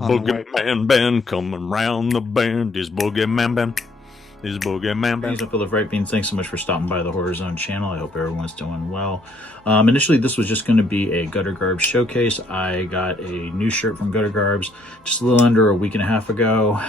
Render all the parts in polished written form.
Boogeyman band coming round the bend. Is Boogeyman band. Is Boogeyman band. Full of Right Beans. Thanks so much for stopping by the Horror Zone channel. I hope everyone's doing well. Initially, this was just going to be a Gutter Garbs showcase. I got a new shirt from Gutter Garbs just a little under a week and a half ago.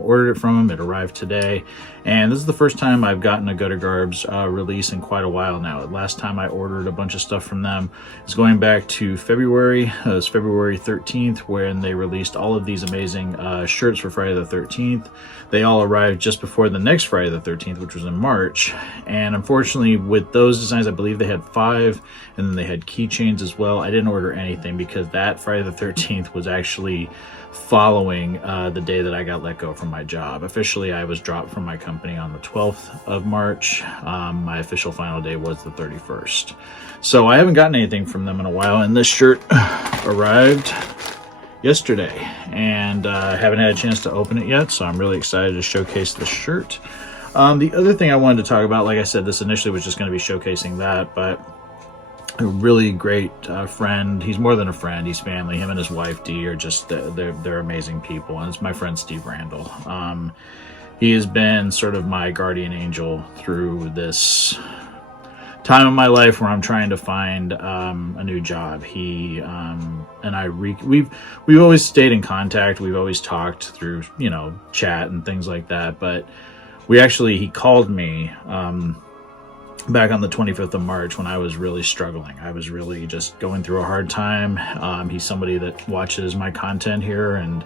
Ordered it from them. It arrived today. And this is the first time I've gotten a Gutter Garbs release in quite a while now. Last time I ordered a bunch of stuff from them is going back to February. It was February 13th when they released all of these amazing shirts for Friday the 13th. They all arrived just before the next Friday the 13th, which was in March. And unfortunately, with those designs, I believe they had 5, and then they had keychains as well. I didn't order anything because that Friday the 13th was actually following the day that I got let go from my job. Officially, I was dropped from my company on the 12th of March. My official final day was the 31st. So I haven't gotten anything from them in a while, and this shirt arrived yesterday, and I haven't had a chance to open it yet, so I'm really excited to showcase the shirt. The other thing I wanted to talk about, like I said, this initially was just going to be showcasing that, but a really great friend. He's more than a friend, he's family. Him and his wife Dee are just they're amazing people, and it's my friend Steve Randall. He has been sort of my guardian angel through this time in my life where I'm trying to find a new job. He and I we've always stayed in contact. We've always talked through, you know, chat and things like that, but he called me back on the 25th of March when I was really struggling. I was really just going through a hard time. He's somebody that watches my content here, and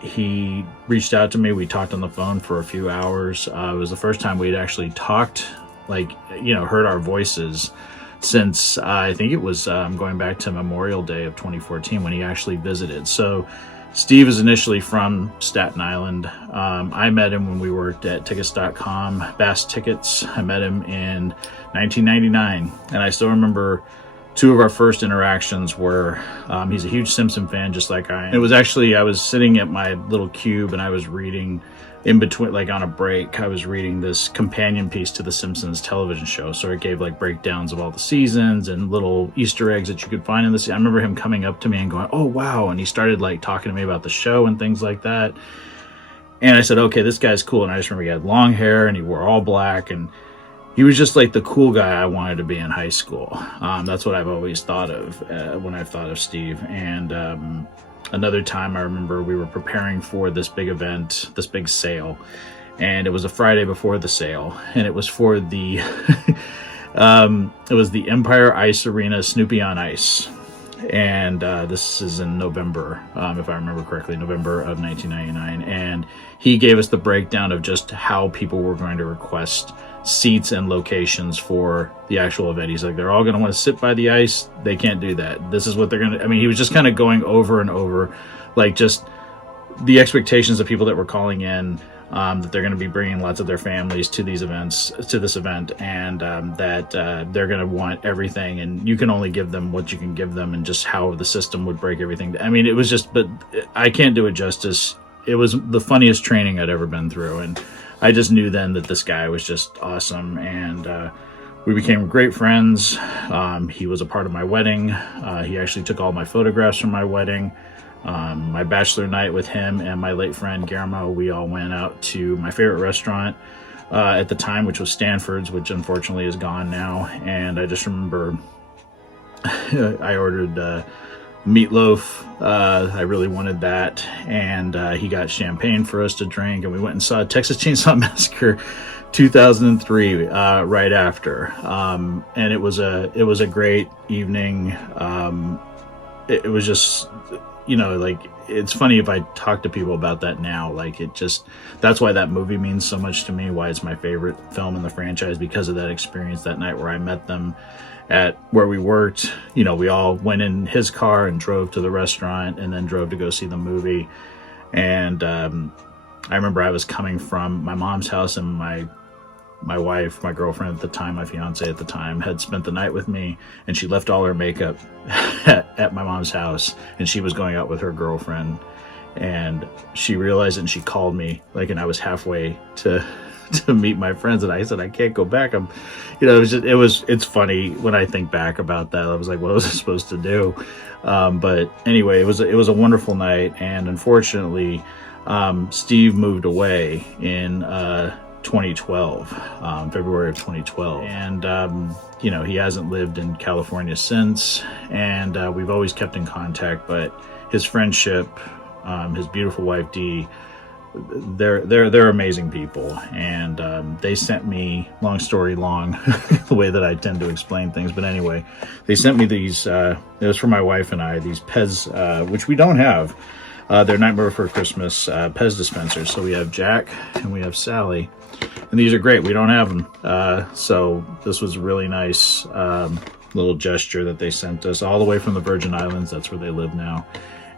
he reached out to me. We talked on the phone for a few hours. It was the first time we'd actually talked, like, you know, heard our voices since I think it was going back to Memorial Day of 2014 when he actually visited. So Steve is initially from Staten Island. I met him when we worked at tickets.com, Bass Tickets. I met him in 1999, and I still remember two of our first interactions were, he's a huge Simpson fan, just like I am. It was actually, I was sitting at my little cube and I was reading in between, like on a break, I was reading this companion piece to the Simpsons television show. So it gave like breakdowns of all the seasons and little Easter eggs that you could find in this. I remember him coming up to me and going, "Oh, wow." And he started like talking to me about the show and things like that. And I said, okay, this guy's cool. And I just remember he had long hair and he wore all black, and he was just like the cool guy I wanted to be in high school. That's what I've always thought of when I've thought of Steve. And another time I remember we were preparing for this big event, this big sale, and it was a Friday before the sale, and it was for the it was the Empire Ice Arena Snoopy on Ice. And this is in November, if I remember correctly, November of 1999. And he gave us the breakdown of just how people were going to request seats and locations for the actual event. He's like, they're all going to want to sit by the ice. They can't do that. This is what they're going to, I mean, he was just kind of going over and over, like, just the expectations of people that were calling in, that they're going to be bringing lots of their families to these events, to this event, and that they're going to want everything, and you can only give them what you can give them, and just how the system would break everything. I mean, it was just, but I can't do it justice. It was the funniest training I'd ever been through, and I just knew then that this guy was just awesome, and we became great friends. He was a part of my wedding. He actually took all my photographs from my wedding. My bachelor night with him and my late friend Guillermo, we all went out to my favorite restaurant at the time, which was Stanford's, which unfortunately is gone now. And I just remember I ordered meatloaf. I really wanted that, and he got champagne for us to drink, and we went and saw Texas Chainsaw Massacre 2003 right after, and it was a great evening. It was just, you know, like, it's funny if I talk to people about that now, like, it just, that's why that movie means so much to me, why it's my favorite film in the franchise, because of that experience that night where I met them at where we worked. You know, we all went in his car and drove to the restaurant and then drove to go see the movie. And I remember I was coming from my mom's house, and my wife, my girlfriend at the time, my fiance at the time, had spent the night with me, and she left all her makeup at my mom's house, and she was going out with her girlfriend, and she realized it, and she called me, like, and I was halfway to to meet my friends, and I said I can't go back. It's funny when I think back about that. I was like, what was I supposed to do? But anyway, it was a wonderful night, and unfortunately, Steve moved away in 2012, February of 2012, and he hasn't lived in California since, and we've always kept in contact. But his friendship, his beautiful wife Dee, they're amazing people, and they sent me, long story long, the way that I tend to explain things, but anyway, they sent me these. It was for my wife and I. These Pez, which we don't have. They're Nightmare Before Christmas Pez dispensers. So we have Jack and we have Sally, and these are great. We don't have them, so this was a really nice little gesture that they sent us all the way from the Virgin Islands. That's where they live now.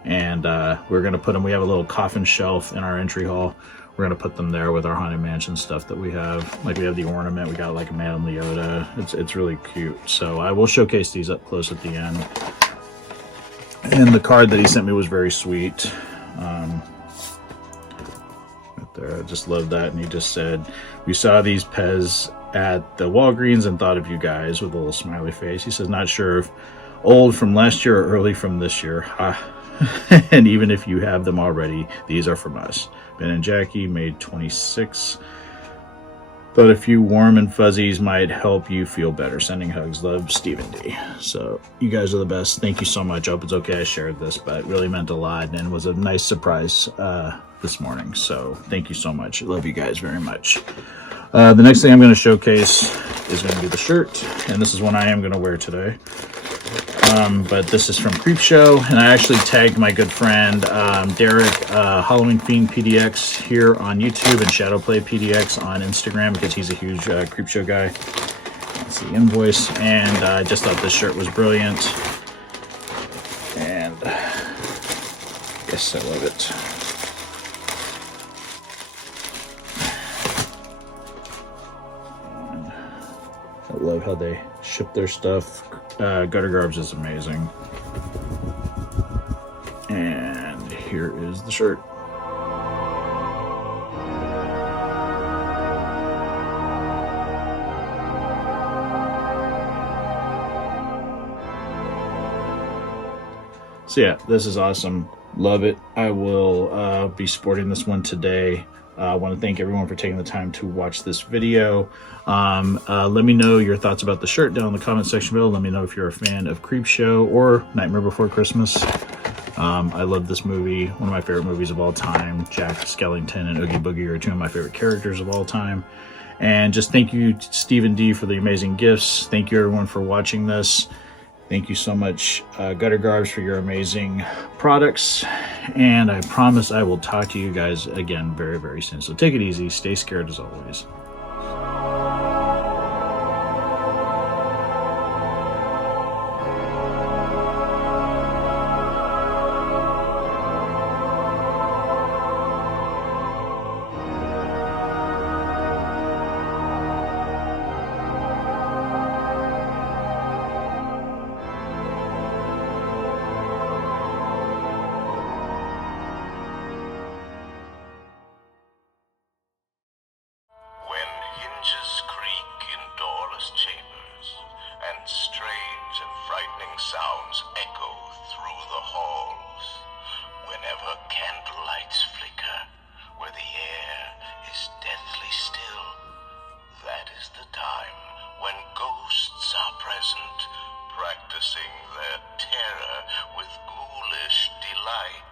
And we're going to put them, we have a little coffin shelf in our entry hall. We're going to put them there with our Haunted Mansion stuff that we have. Like we have the ornament, we got like a Madame Leota. It's really cute. So I will showcase these up close at the end. And the card that he sent me was very sweet. Right there, I just love that. And he just said, we saw these Pez at the Walgreens and thought of you guys, with a little smiley face. He says, not sure if old from last year or early from this year. And even if you have them already, these are from us. Ben and Jackie, made 26. Thought a few warm and fuzzies might help you feel better. Sending hugs. Love, Stephen D. So you guys are the best. Thank you so much. I hope it's okay I shared this, but it really meant a lot and was a nice surprise this morning. So thank you so much. I love you guys very much. The next thing I'm going to showcase is going to be the shirt, and this is one I am going to wear today. But this is from Creepshow, and I actually tagged my good friend Derek, Halloween Fiend PDX, here on YouTube, and Shadowplay PDX on Instagram, because he's a huge Creepshow guy. That's the invoice, and I just thought this shirt was brilliant, and yes, I love it. And I love how they ship their stuff. Gutter Garbs is amazing. And here is the shirt. So yeah, this is awesome. Love it. I will be sporting this one today. I want to thank everyone for taking the time to watch this video. Let me know your thoughts about the shirt down in the comment section below. Let me know if you're a fan of Creepshow or Nightmare Before Christmas. I love this movie. One of my favorite movies of all time. Jack Skellington and Oogie Boogie are two of my favorite characters of all time. And just thank you, Stephen D, for the amazing gifts. Thank you, everyone, for watching this. Thank you so much, Gutter Garbs, for your amazing products. And I promise I will talk to you guys again very, very soon. So take it easy. Stay scared as always. And strange and frightening sounds echo through the halls. Whenever candlelights flicker, where the air is deathly still, that is the time when ghosts are present, practicing their terror with ghoulish delight.